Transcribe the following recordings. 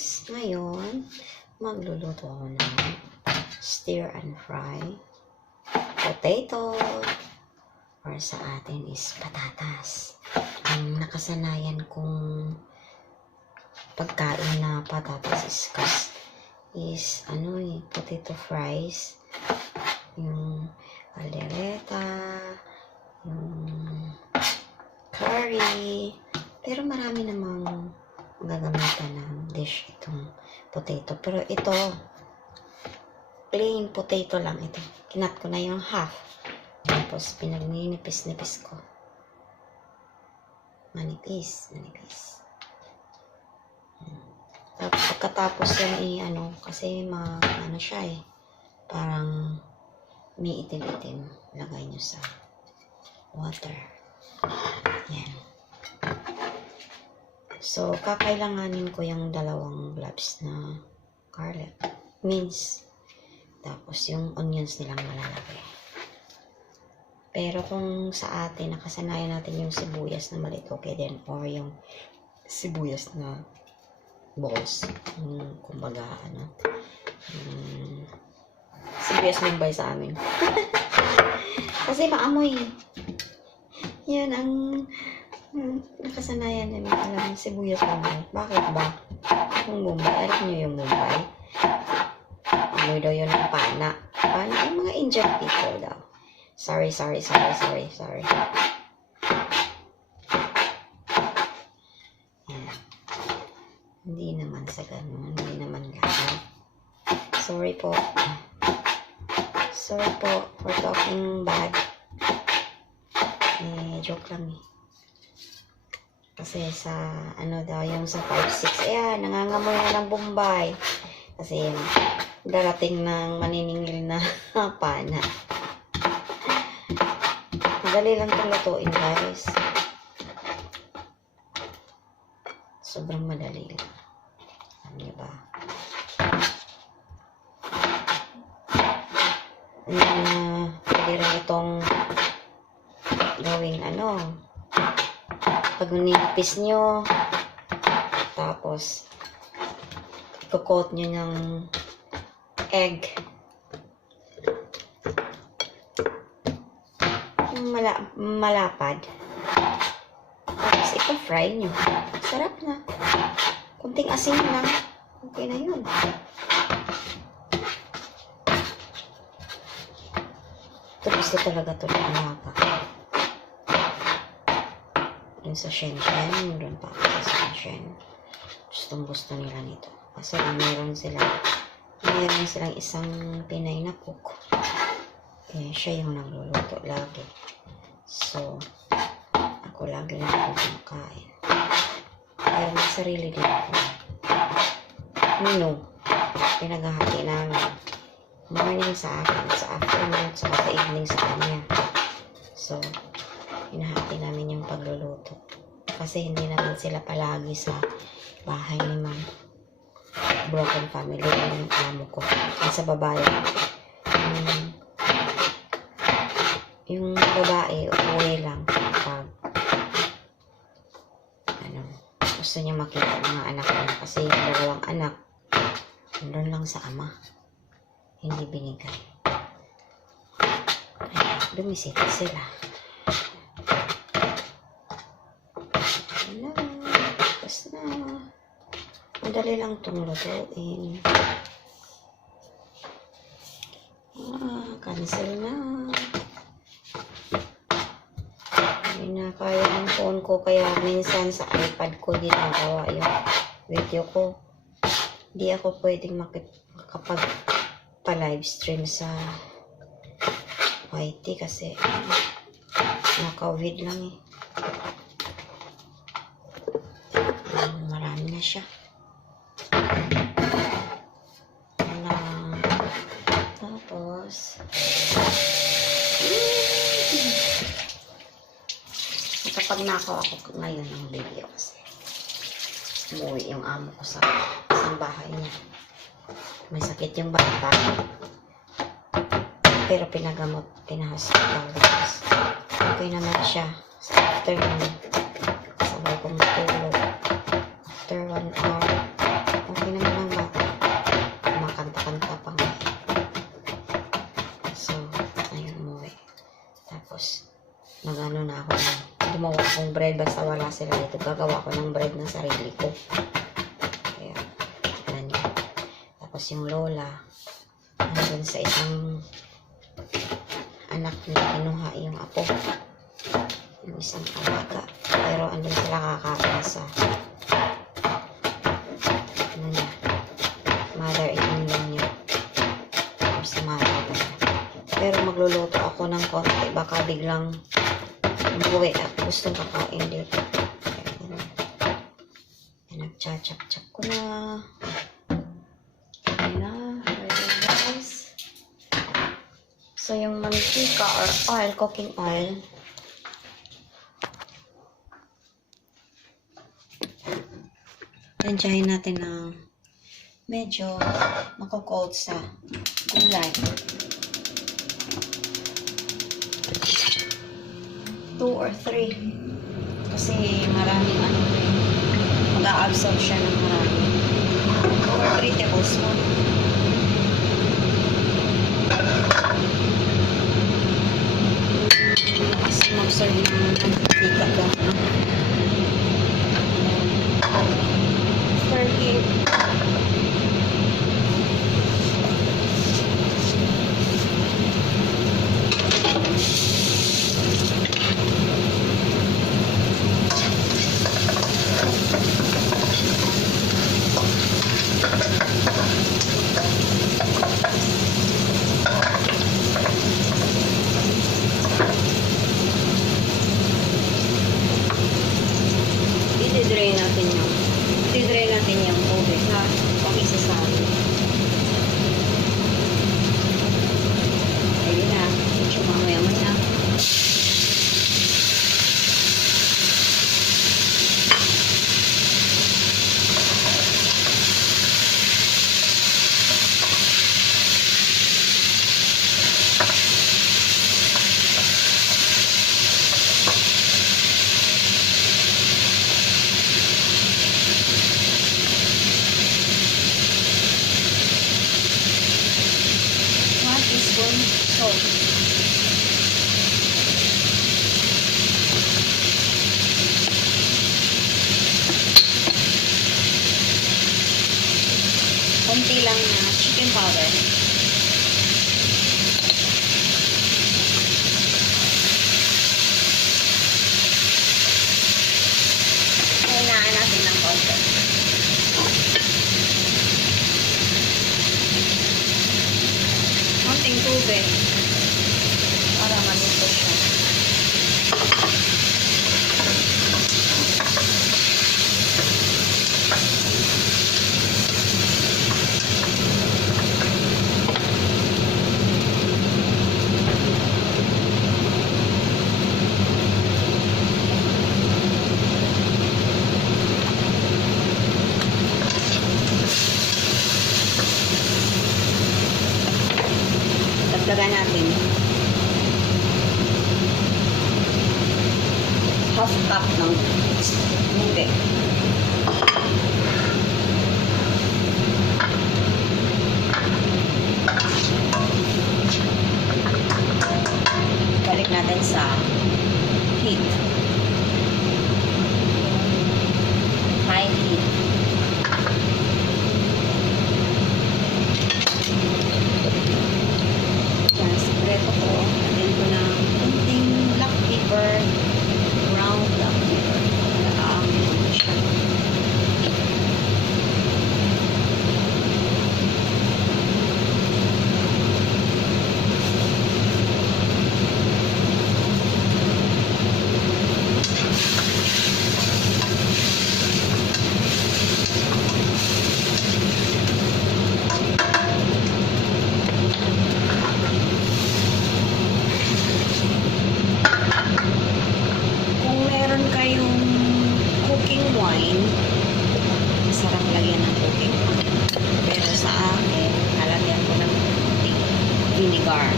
guys! Ngayon, magluluto ako ng stir and fry potato or sa atin is patatas. Ang nakasanayan kong pagkain na patatas is potato fries, yung caldereta, yung curry, pero marami namang gagamitan ng dish itong potato. Pero ito, plain potato lang ito. Kinat ko na yung half. Tapos, pinagninipis-nipis ko. Manipis. Tapos, pagkatapos yan, kasi siya parang may itim-itim. Lagay nyo sa water. Yan. So, kakailanganin ko yung 2 blobs na garlic. Mince. Tapos, yung onions nilang malalagay. Pero kung sa atin, nakasanayan natin yung sibuyas na maliit, okay din. Or yung sibuyas na balls. Kumbaga, sibuyas Mumbai sa amin. Kasi maamoy. Yan ang nakasanayan namin alam sibuyas Mumbai. Bakit ba? Yung Mumbai, alam nyo yung Mumbai? Amoy daw yun ng pana. Pana, yung mga Indian people daw. Sorry. Yan. Hindi naman sa ganun. Hindi naman ganun. Sorry po for talking bad. Joke lang Kasi sa, yung sa 5-6, ayan, nangangamoy na ng Bombay. Kasi, darating ng maniningil na pana. Madali lang itong lutuin, guys. Sobrang madali lang. Alam niyo ba? Pwede rin itong gawing pag nipis nyo, tapos i-coat nyo ng egg, malapad, tapos ipa-fry nyo. Sarap na. Kunting asin lang, okay na yun. Tapos na talaga ito ng maka. Yung sa Shenzhen, doon pa ako sa Shenzhen. Gusto nila nito. Kasi meron silang isang Pinay na cook. Siya yung nagluluto lagi. So, ako lagi lang ako kumakain. Pero may sarili din ako. Pinaghahati namin. Morning sa akin, sa afternoon, sa evening sa kanya. So, hinahati namin yung pagluluto. Kasi hindi naman sila palagi sa bahay ni Ma'am. Broken family yung amo ko. At sa babae. Yung babae, uwi lang pag gusto niya makita mga anak niya. Kasi yung 2 anak, nandun lang sa ama. Hindi binigay. Bumisita sila. Tapos na. Madali lang itong lutuin. Cancel na. Hindi na kaya ng phone ko. Kaya minsan sa iPad ko ginagawa yung video ko. Hindi ako pwedeng makapag-live stream sa YT kasi naka-vid lang marami na siya. Tapos kapag nakaw ako ngayon ng video kasi umuwi yung amo ko sa isang bahay niya. May sakit yung bata. Pero pinahospital. Okay naman siya. After sabay kong matulog. After 1 hour, okay na basta wala sila dito. Gagawa ko ng bread ng sarili ko. Kaya, tignan niyo. Tapos yung lola, nandun sa isang anak niya, kinuha yung apo. Yung isang alaga. Pero andun sila kakain sa ano niya, mother-in-law niya. Or sa mother niya. Pero magluluto ako ng konti. Baka biglang umuwi at gustong kakain dito. Kaya nagchachap-chap ko na. Ayan na. Ready guys. So yung mantika or oil, cooking oil, tansyahin natin ng medyo mako-cold sa gulay. 2 or 3. Kasi maraming ano rin. Mag-a-absorb siya ng marami. 2 or 3 tablespoon. Kasi mag-absorb ng mantika daw. For here. I-drain natin yung tubig na pang isasabi. Ayun na. Medyo mamaya-maya. Salt. Konti lang na chicken powder. Kainaan natin ng konti. Konting tubig. Para maluto siya. Dagdagan natin half cup ng tubig. Balik natin sa heat. High heat. Yan, sikreto ko. Lagyan ko ng kunting black pepper, brown black pepper. Nakaamin naman siya. Masarap lagyan ng cooking oil. Pero sa akin, nalagyan ko ng vinegar.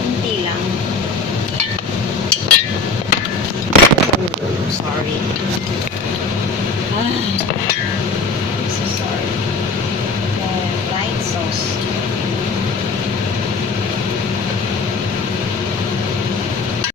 Kunti lang. Oh, sorry.